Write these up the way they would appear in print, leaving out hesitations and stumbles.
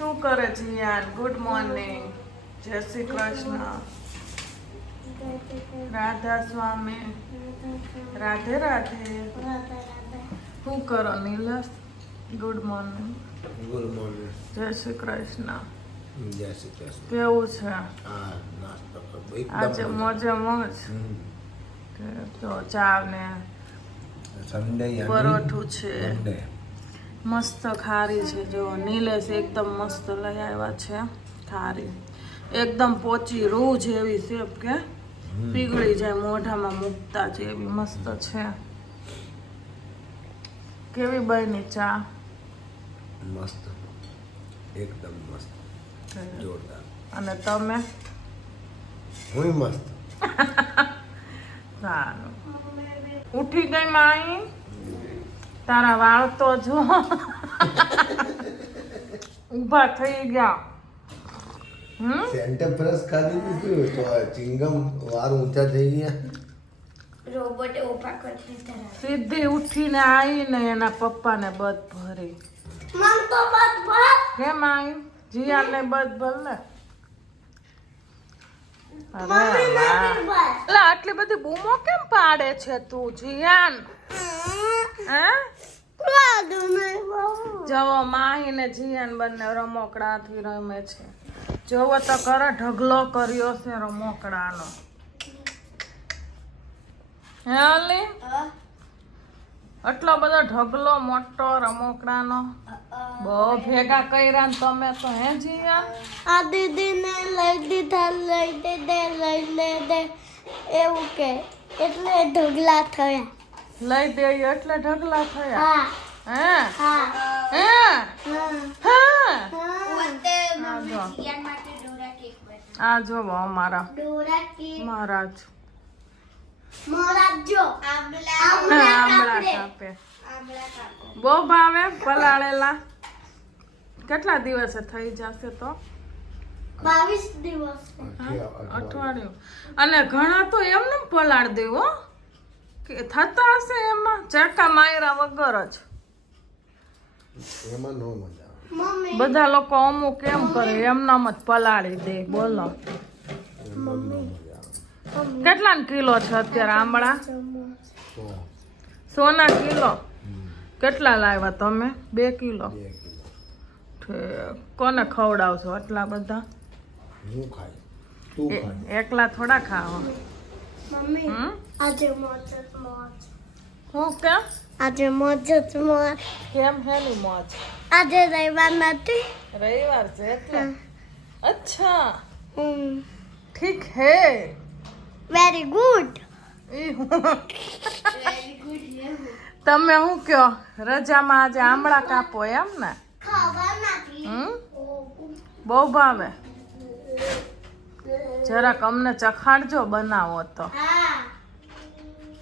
શું કરે જીયાન? Good morning, Jai Shri Krishna, Radha સ્વામી, રાધે રાધે. શું કરો Nilas? Good morning. Good morning. Jai Shri Krishna. જય શ્રી કૃષ્ણ. કેવું છે હા, નાસ્તો કરો. આજે? મોજે મોજ. તો ચા ને સન્ડે પરોઠું છે, મસ્ત ખારી છે. જો નીલેશ એકદમ મસ્ત લઈ આવ્યા છે ખારી, એકદમ પોચી રૂ જેવી છે કે પીગળી જાય મોઢામાં મૂકતા જેવી મસ્ત છે. કેવી બની ચા? મસ્ત, એકદમ મસ્ત, જોરદાર. અને તમે? હું મસ્ત. સારું. ઉઠી ગઈ માઈ? તારા વાળ તો જો ઊભા થઈ ગયા. સેન્ટર બ્રશ ખાધી દીધું તો ચિંગમ વાર ઊંચા થઈ ગયા. રોબોટે ઊભા કરી દીધા. સીધી ઉઠીને આવીને એના પપ્પાને બધ ભરી. મમ તો બસ ભર. કેમ આવી? જીયાને બધ ભર ને. અરે મમ્મી ને વાહ. બી ભર. એટલે આટલી બધી બૂમો કેમ પાડે છે તું જીયાન? હે? જવો માહી ને જીયાન બંને રમકડાથી રમે છે. જોવો તો કરે, ઢગલો કર્યો છે રમકડાનો. હે અલી? આટલો બધો ઢગલો મોટો રમકડાનો બહુ ભેગા કર્યા ને તમે તો. હે જીયાન? આ દીદીને લઈ દીધા, લઈ દે એવું કે એટલે ઢગલા થયા. લઈ દે એટલે ઢગલા થયા. હા હે? હા હે? હા હે? આ જોવો અમારા ડોરા કેક મહારાજ મોરાજો આમળા કાપે. બહુ ભાવે પલાળેલા. કેટલા દિવસે થઈ જશે તો? 22 દિવસ. અઠવાડિયું. અને ઘણા તો એમને પલાળ દેવો કે થતા હશે એમાં ચાકા માયરા વગર જ. એમાં નો મજા આવે. મમ્મી બધા લોકો અમુક એમ કરે, એમનામ જ પલાળી દે. બોલો એમાં નો મજા આવે. કેટલા કિલો છે અત્યારે આંબળા? તો સોના કિલો. કેટલા લાવ્યા તમે? 2 કિલો. 2 કિલો. ઠીક. કોને ખવડાવશો આટલા બધા? હું ખાઈ, તું ખાઈ. એકલા થોડા ખાવા. મમ્મી હમ? આજે મોજ હું કેમ? આજે મોજ કેમ હેની મોજ? આજે રવિવાર નથી. રવિવાર છે એટલે. અચ્છા હમ ઠીક હે. Very good. ઈ હું. તમે શું કયો? રજામાં આજે આંબળા કાપો એમ ને? ખબર નથી. બહુ ભાવે. જરાક અમને ચખાડજો બનાવો તો. હા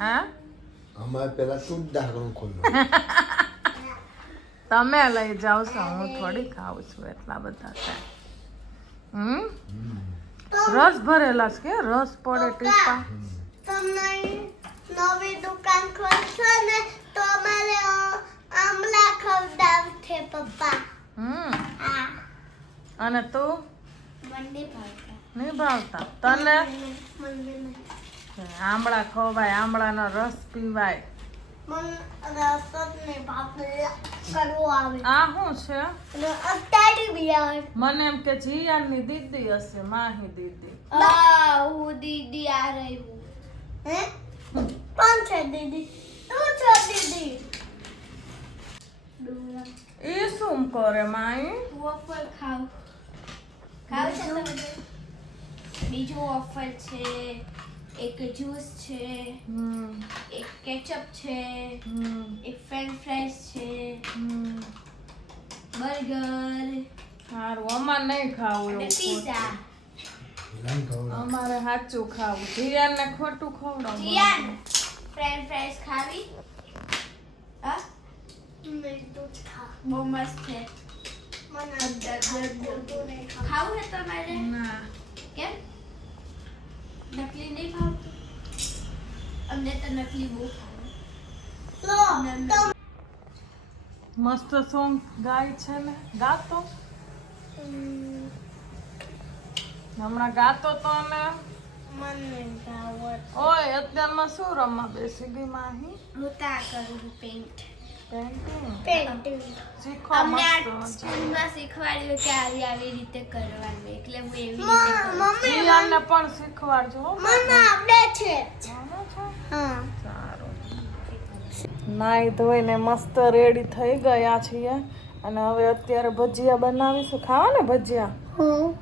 હે? અમારે પેલા તું જ ઢાંકણું ખોલો. તમે લઈ જાવ છો, હું થોડી ખાઉં છું એટલા બધા છે. રસ ભરેલા છે કે રસ પડે ટીપા. તમે નવી દુકાન ખોલશો ને તો અમારે આમલા ખવડાવશે પપ્પા. હા અને તું મને ભાવતા. નહીં ભાવતા તને? મને આંબળા ખવાય, આંબળાનો રસ પીવાય. રસ જ નહીં ભાવતા કરવો આવે. આ શું છે? અત્યારે બી આવે. મને એમ કે જીયાની દીદી હશે, માહી દીદી. હું દીદી આ રહી હું. હે કોણ છે દીદી? તું છો દીદી. એ શું કરે માહી? વોફર ખાવ ખાવ છે તમે? બીજું વોફર છે, એક જ્યુસ છે, એક કેચઅપ છે, એક ફ્રેન્ચ ફ્રાઈઝ છે, બર્ગર સારું, અમારે નહીં ખાવું અને એવું પીઝા. ખોટું. અમારે સાચું ખાવું. જીયાને ખોટું ખવડાવું. જીયાન ફ્રેન્ચ ફ્રાઈઝ ખાવી? હા બહુ મસ્ત છે. ખાવું ને તમારે? ના. કેમ નકલી નહીં ભાવતું? અમને તો નકલી બહુ ભાવે. મસ્ત સોંગ ગાય છે ને, ગાતો હમણાં ગાતો તો ને મને ગાવત ઓય અત્યારમાં શું રમવા બેસી ગઈ માહી હું તા કરું પેન્ટ પેન્ટિંગ શીખો અમને આ મસ્ત સ્કૂલમાં શીખવાડ્યું કે આવી રીતે કરવાનું એટલે હું એવી રીતે કરું જીયાને પણ શીખવાડજો હો. મને આવડે છે આવડે છે? હા સારું નાઈ ધોઈને મસ્ત રેડી થઈ ગયા છીએ અને હવે અત્યારે ભજીયા બનાવીશું ખાવા ને ભજીયા હું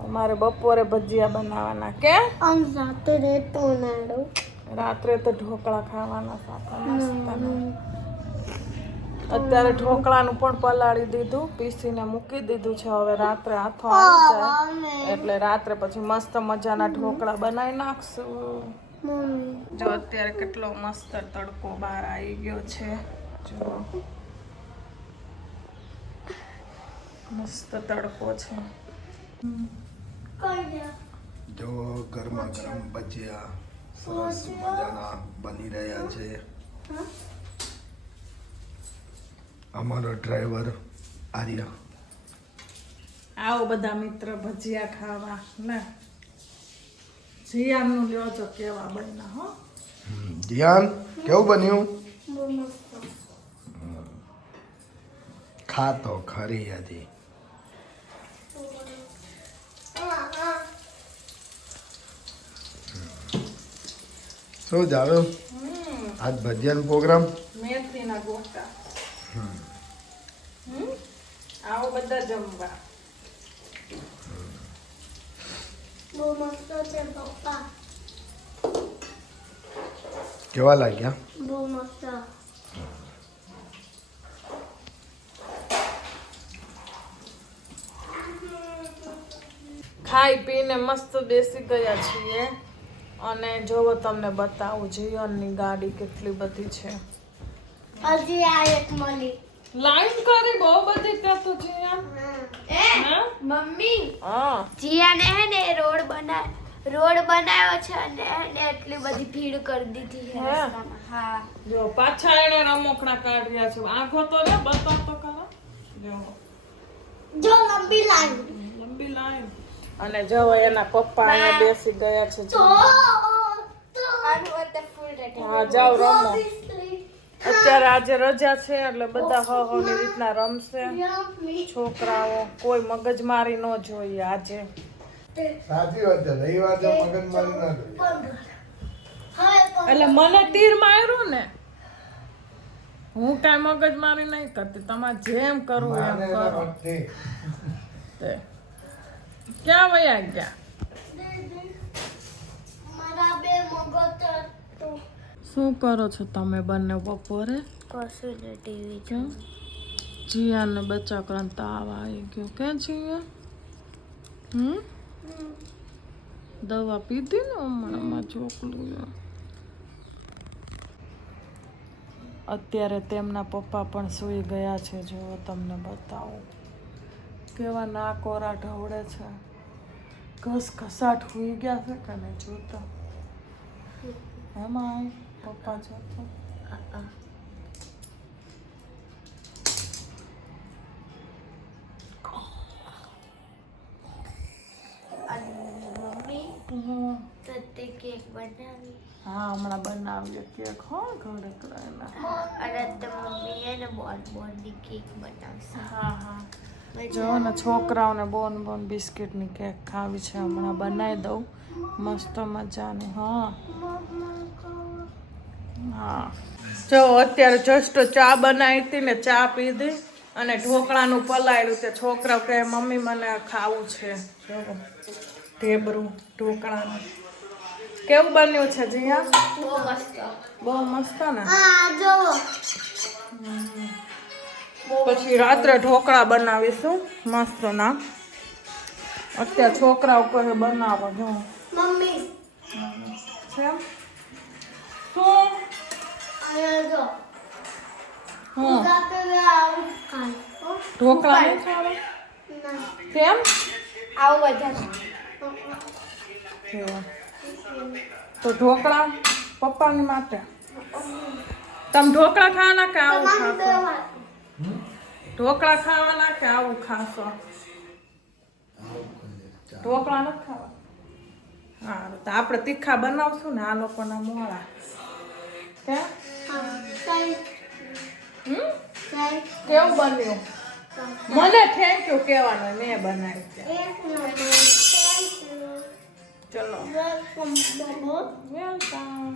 અમારે બપોરે ભજીયા બનાવવાના કે આમ સાથે રહેતો નાડો રાત્રે તો ઢોકળા ખાવાના સાથે મસ્ત અત્યારે ઢોકળાનું પણ પલાળી દીધું પીસીને મૂકી દીધું છે હવે રાત્રે હાથો આવી જાય એટલે રાત્રે પછી મસ્ત મજાના ઢોકળા બનાવી નાખશું મમ્મી જો અત્યારે કેટલો મસ્ત તડકો બહાર આવી ગયો છે જો મસ્ત તડકો છે કઈ જો ગરમા ગરમ ભજીયા સરસ મજાના બની રહ્યા છે અમારો ડ્રાઈવર આર્ય આવો બધા મિત્ર ભજીયા ખાવા ને જીયાનું લ્યો છો કેવા બન્યા હો ધ્યાન કેવું બન્યું બહુ મસ્ત ખા તો ખરી હતી શું જાવે આજ ભજીયાનો પ્રોગ્રામ મેથીના ગોટા આવો બધા જમવા બહુ મસ્ત છે પપ્પા કેવા લાગ્યા બહુ મસ્ત ખાઈ પીને મસ્ત બેસી ગયા છીએ અને જોવો તમને બતાવું જીવનની ગાડી કેટલી બધી છે હજી આ એક મળી લાઈન કરી બહુ બધી ત્યાં તો જીવન હા? મમ્મી હા જીયાને હે ને રોડ બનાવ્યો છે અને એને એટલી બધી ભીડ કરી દીધી છે હે? રસ્તામાં. હા જો પાછા એને રમકડા કાઢ્યા છે આંખો તો રે બતાવ તો ખરા જો જો લંબી લાઈન લંબી લાઈન અને જો એના પપ્પા અહીંયા બેસી ગયા છે તો જો. હા જાઓ રમો અત્યારે આજે રજા છે એટલે બધા હવની રીતના રમશે છોકરાઓ કોઈ મગજમારી ન જોઈએ આજે સાચી વાત છે રવિવાર તો મગજમારી ના જોઈએ એટલે મને તીર માર્યું ને હું કાંઈ મગજમારી નહીં કરતી તમારે જેમ કરવું એમ માને કરો ના પડતી. તે ક્યાં વયા ગયા મારા બે મગજ તો શું કરો છો તમે બંને બપોરે કશું ને ટીવી કેમ જીયાને બચ્ચા કરતા તાવ આવી ગયો કે જીયા દવા પીધી ને હમણાં ચોકલું અત્યારે તેમના પપ્પા પણ સૂઈ ગયા છે જો તમને બતાવું કેવા નાકોરા ઢવડે છે ઘસઘસાટ હોઈ ગયા છે કે નહીં જોતા એમાં પપ્પા જોતો મમ્મી તો તે કેક બનાવી હા હમણાં બનાવીએ કેક હો ઘરે કરીને અને તો મમ્મી એને બોનની કેક બનાવશે હા હા જો ને છોકરાઓને બોન બિસ્કિટની કેક ખાવી છે હમણાં બનાવી દઉં મસ્ત મજાની હા હા જો અત્યારે જસ્ટ ચા બનાવી હતી ને ચા પીધી અને ઢોકળાનું પલાળ્યું તે છોકરાઓ કહે મમ્મી મને ખાવું છે જો ઢેબરું ઢોકળાનું કેવું બન્યું છે જીયા બહુ મસ્ત બહુ મસ્ત ને હા જો પછી રાત્રે ઢોકળા બનાવીશું મસ્ત ના અત્યારે છોકરાઓ કહે બનાવો જો મમ્મી કેમ શું અહીંયા જો હા જાતે આવું ખાય ઢોકળા નહીં ખાવા ના કેમ આવું બધા જો. તો ઢોકળા પપ્પાની માટે તમે ઢોકળા ખાવાના કે આવું ખાશો ઢોકળા ખાવાના કે આવું ખાશો ઢોકળા નથી ખાવા. હા તો આપણે તીખા બનાવશું ને આ લોકોના મોળા. કે હા કઈ કઈ કેવું બન્યું? મને થેન્ક યુ કહેવાનું, મેં બનાવી છે. એક નંબર થેન્ક યુ ચલો વેલકમ બાબુ વેલકમ.